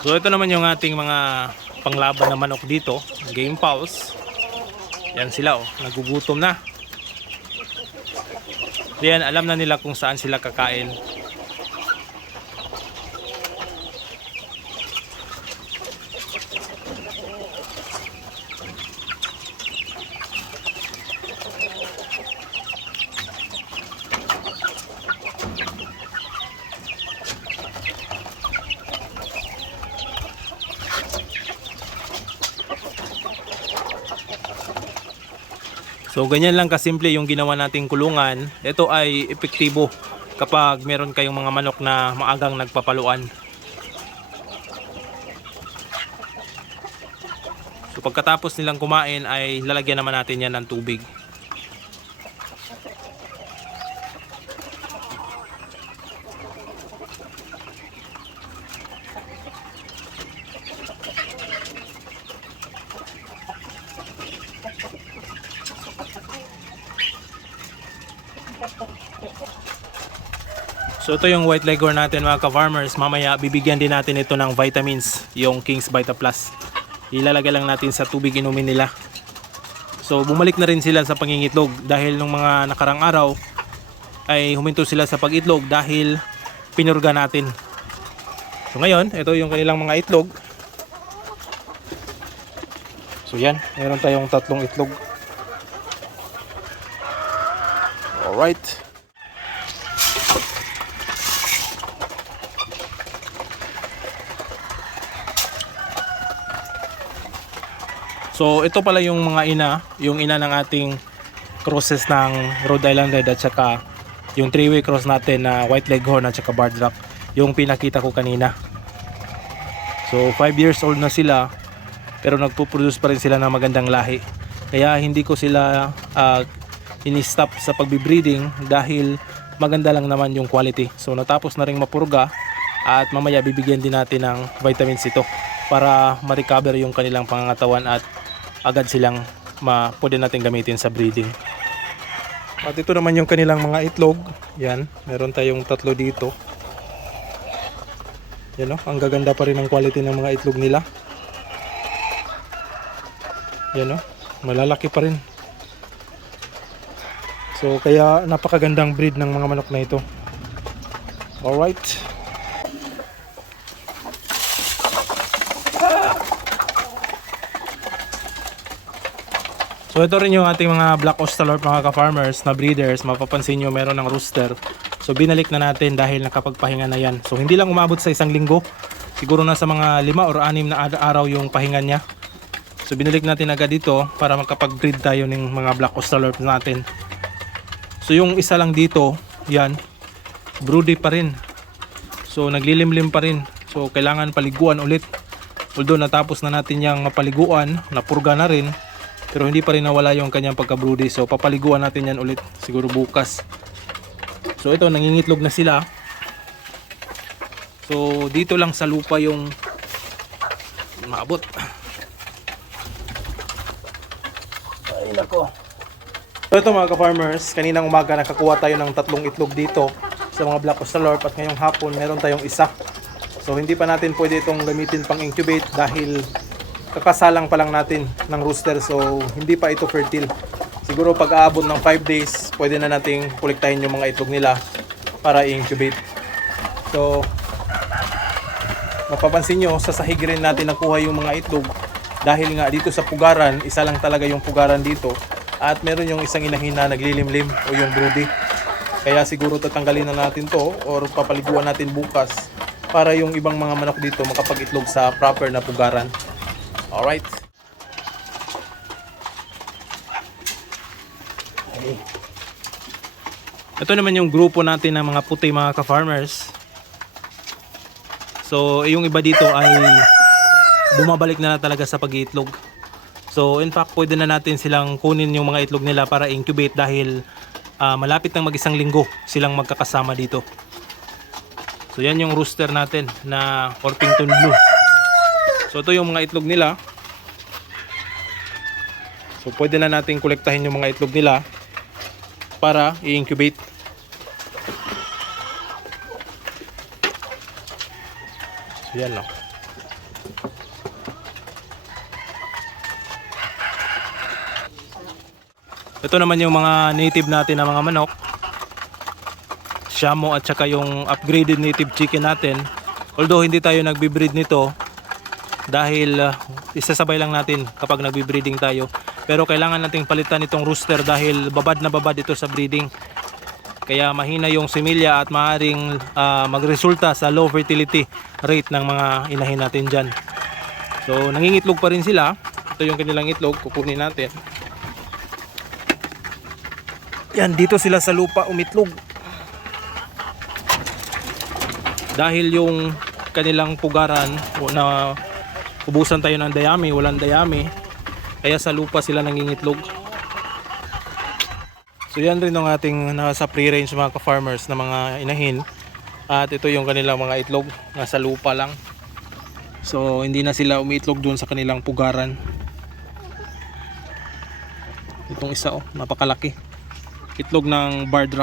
So ito naman yung ating mga panglaban na manok dito, game pulse. Yan sila oh, nagugutom na. Yan, alam na nila kung saan sila kakain. So ganyan lang kasimple yung ginawa nating kulungan. Ito ay epektibo kapag meron kayong mga manok na maagang nagpapaluan. So pagkatapos nilang kumain ay lalagyan naman natin yan ng tubig. So ito yung white leghorn natin mga ka-farmers. Mamaya bibigyan din natin ito ng vitamins, yung King's Vita Plus. Ilalagay lang natin sa tubig inumin nila. So bumalik na rin sila sa pangingitlog dahil nung mga nakarang araw ay huminto sila sa pagitlog dahil pinurga natin. So ngayon, ito yung kanilang mga itlog. So yan, meron tayong tatlong itlog. Alright. So ito pala yung mga ina, yung ina ng ating crosses ng Rhode Island Red at saka yung three-way cross natin na White Leghorn at saka Barred Rock, yung pinakita ko kanina. So 5 years old na sila pero nagpo-produce pa rin sila ng magandang lahi. Kaya hindi ko sila uh, ini-stop sa pagbe-breeding dahil maganda lang naman yung quality. So natapos na ring mapurga at mamaya bibigyan din natin ng vitamins ito para ma-recover yung kanilang pangangatawan at agad silang ma pwede natin gamitin sa breeding. At ito naman yung kanilang mga itlog. Yan, meron tayong tatlo dito. Yan o, ang gaganda pa rin ng quality ng mga itlog nila. Yan o, malalaki pa rin. So kaya napakagandang breed ng mga manok na ito. Alright. So ito rin yung ating mga black Australorp mga ka-farmers na breeders. Mapapansin nyo meron ng rooster. So binalik na natin dahil nakapagpahinga na yan. So hindi lang umabot sa isang linggo. Siguro na sa mga lima or anim na araw yung pahinga niya. So binalik natin agad dito para makapag-breed tayo ng mga black Australorp natin. So yung isa lang dito, yan, broody pa rin. So naglilimlim pa rin. So kailangan paliguan ulit. Although natapos na natin yung mapaliguan, napurga na rin. Pero hindi pa rin nawala yung kanyang pagka-broody. So papaliguan natin yan ulit siguro bukas. So ito nangingitlog na sila. So dito lang sa lupa yung maabot. Ay nako. So ito mga ka-farmers, kaninang umaga nakakuha tayo ng tatlong itlog dito sa mga Black Australorp at ngayong hapon meron tayong isa. So hindi pa natin pwede itong gamitin pang incubate dahil kakasalang pa lang natin ng rooster so hindi pa ito fertile. Siguro pag aabot ng 5 days, pwede na nating kolektahin yung mga itlog nila para i-incubate. So mapapansin nyo, sa sahig rin natin nakuha yung mga itlog dahil nga dito sa pugaran, isa lang talaga yung pugaran dito at meron yung isang inahin na naglilimlim o yung broody. Kaya siguro tatanggalin na natin to or papaliguan natin bukas para yung ibang mga manok dito makapag-itlog sa proper na pugaran. Alright. Ito naman yung grupo natin ng mga puti mga ka-farmers. So, yung iba dito ay bumabalik na, na talaga sa pag-iitlog. So, in fact, pwede na natin silang kunin yung mga itlog nila para incubate dahil ah, malapit ng mag-isang linggo silang magkakasama dito. So, yan yung rooster natin na Orpington Blue. So, ito yung mga itlog nila. So, pwede na natin kolektahin yung mga itlog nila para i-incubate. So, yan no. Ito naman yung mga native natin na mga manok. Shamo at saka yung upgraded native chicken natin. Although hindi tayo nagbi-breed nito dahil uh, isasabay lang natin kapag nagbi-breeding tayo. Pero kailangan nating palitan itong rooster dahil babad na babad ito sa breeding. Kaya mahina yung similya at maaaring uh, magresulta sa low fertility rate ng mga inahin natin dyan. So nangingitlog pa rin sila. Ito yung kanilang itlog, kukunin natin. Yan, dito sila sa lupa umitlog. Dahil yung kanilang pugaran o na ubusan tayo ng dayami, walang dayami. Kaya sa lupa sila nangingitlog. So yan rin ang ating nasa free range mga ka-farmers na mga inahin. At ito yung kanilang mga itlog, nasa lupa lang. So hindi na sila umiitlog doon sa kanilang pugaran. Itong isa oh, napakalaki itlog ng barred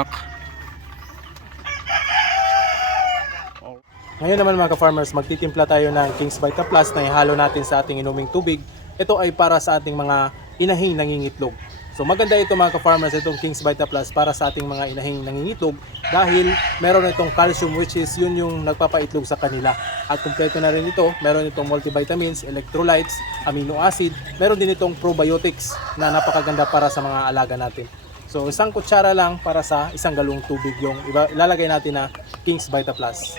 Ngayon naman mga ka-farmers, magtitimpla tayo ng King's Vita Plus na ihalo natin sa ating inuming tubig. Ito ay para sa ating mga inahing nangingitlog. So maganda ito mga ka-farmers, itong King's Vita Plus para sa ating mga inahing nangingitlog dahil meron itong calcium which is yun yung nagpapaitlog sa kanila. At kumpleto na rin ito, meron itong multivitamins, electrolytes, amino acid, meron din itong probiotics na napakaganda para sa mga alaga natin. So isang kutsara lang para sa isang galong tubig yung ilalagay natin na King's Vita Plus.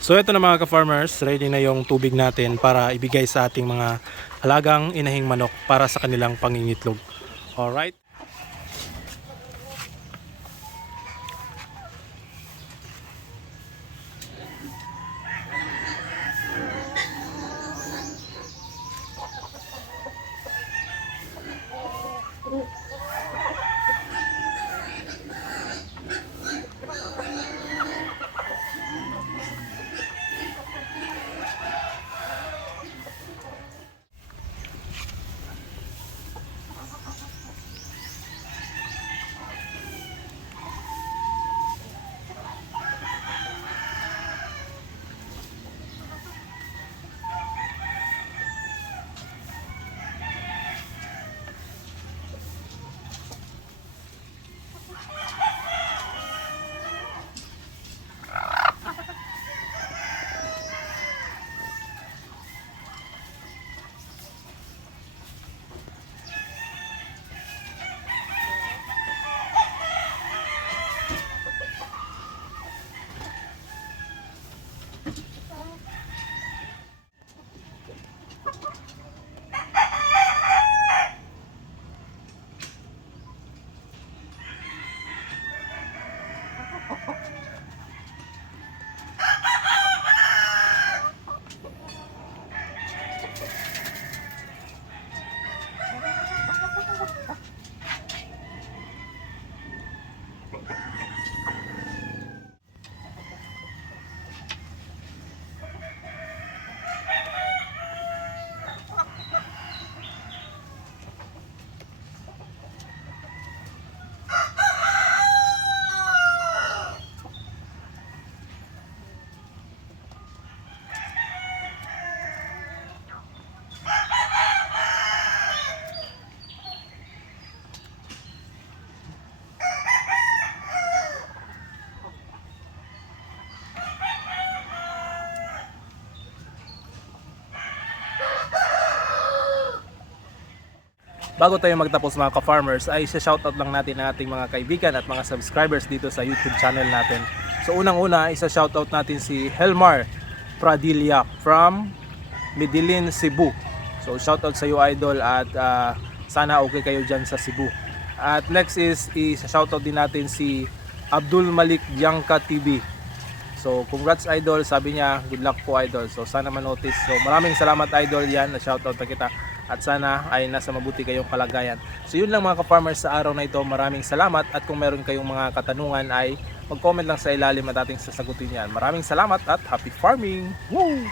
So ito na mga ka-farmers, ready na yung tubig natin para ibigay sa ating mga halagang inahing manok para sa kanilang pangingitlog. Alright? Bago tayo magtapos mga ka-farmers ay isa-shoutout lang natin ang ating mga kaibigan at mga subscribers dito sa YouTube channel natin. So unang-una isa-shoutout natin si Helmar Pradilla from Medellin, Cebu. So shoutout sa iyo idol at ah, sana okay kayo dyan sa Cebu. At next is isa-shoutout din natin si Abdul Malik Bianca TV. So congrats idol, sabi niya good luck po idol. So sana manotice. So maraming salamat idol yan, na shoutout na kita. At sana ay nasa mabuti kayong kalagayan. So yun lang mga ka-farmers sa araw na ito. Maraming salamat at kung meron kayong mga katanungan ay mag-comment lang sa ilalim at ating sasagutin yan. Maraming salamat at happy farming! Woo!